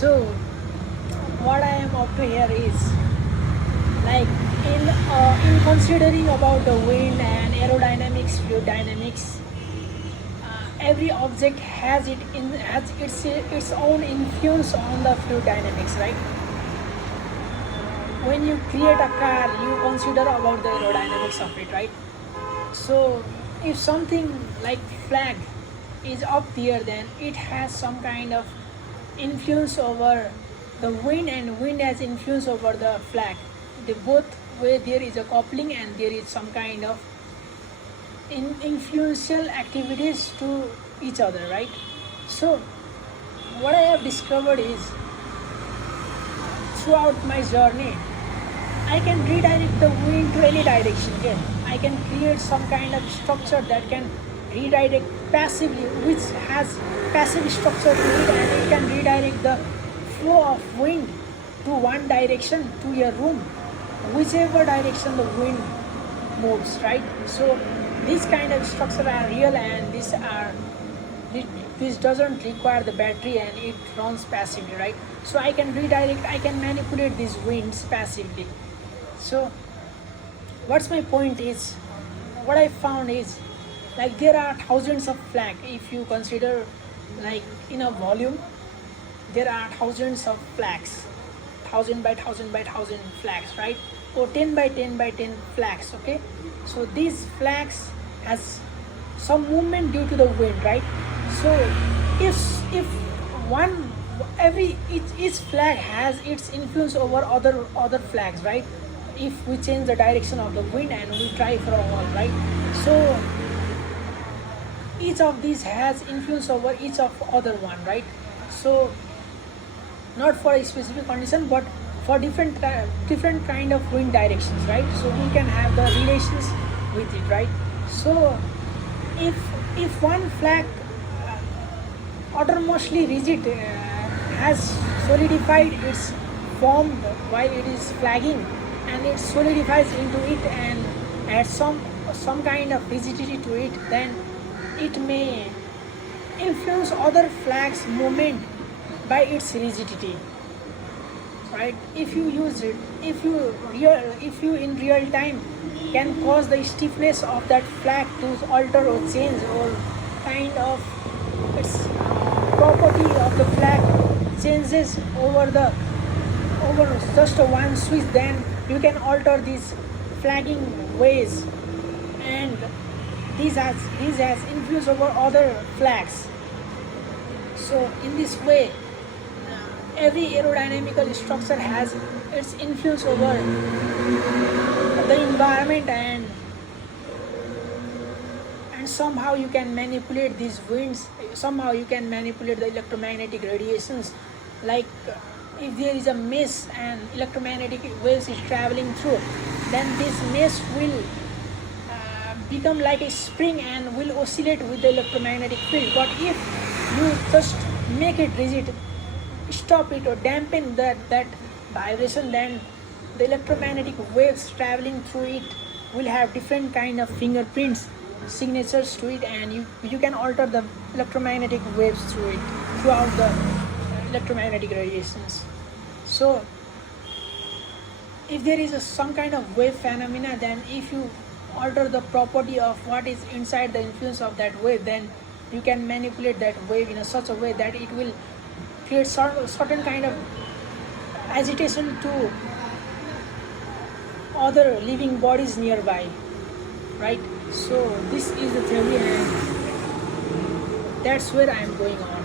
So what I am up to here is like in considering about the wind and aerodynamics, fluid dynamics. Every object has its own influence on the fluid dynamics, right? When you create a car, you consider about the aerodynamics of it, right? So if something like flag is up there, then it has some kind of influence over the wind, and wind has influence over the flag. They both where there is a coupling and there is some kind of influential activities to each other, right? So what I have discovered is throughout my journey, I can redirect the wind to any direction. Okay? I can create some kind of structure that can redirect passively, which has passive structure to it, and it can redirect the flow of wind to one direction to your room, whichever direction the wind moves, right? So these kind of structure are real, and this doesn't require the battery and it runs passively, right? So I can redirect, I can manipulate these winds passively. So what's my point is, what I found is like there are thousands of flags. If you consider like in a volume, there are thousands of flags, 1,000 by 1,000 by 1,000 flags, right? Or 10 by 10 by 10 flags. Okay, so these flags has some movement due to the wind, right? So if one every each flag has its influence over other flags, right? If we change the direction of the wind and we try for a while, right? So each of these has influence over each of other one, right? So not for a specific condition, but for different kind of wind directions, right? So we can have the relations with it, right? So if one flag outermostly rigid has solidified its form while it is flagging, and it solidifies into it and adds some kind of rigidity to it, then it may influence other flags movement by its rigidity, right? If you use it, if you in real time can cause the stiffness of that flag to alter or change, or kind of its property of the flag changes over just a one switch, then you can alter these flagging ways, and these has influence over other flags. So in this way, every aerodynamical structure has its influence over the environment, and somehow you can manipulate these winds, somehow you can manipulate the electromagnetic radiations. Like if there is a mesh and electromagnetic waves is traveling through, then this mesh will become like a spring and will oscillate with the electromagnetic field. But if you just make it rigid, stop it or dampen that vibration, then the electromagnetic waves traveling through it will have different kind of fingerprints, signatures to it, and you can alter the electromagnetic waves through it, throughout the electromagnetic radiations. So if there is some kind of wave phenomena, then if you alter the property of what is inside the influence of that wave, then you can manipulate that wave in such a way that it will create certain kind of agitation to other living bodies nearby, right? So this is the theory, and that's where I am going on.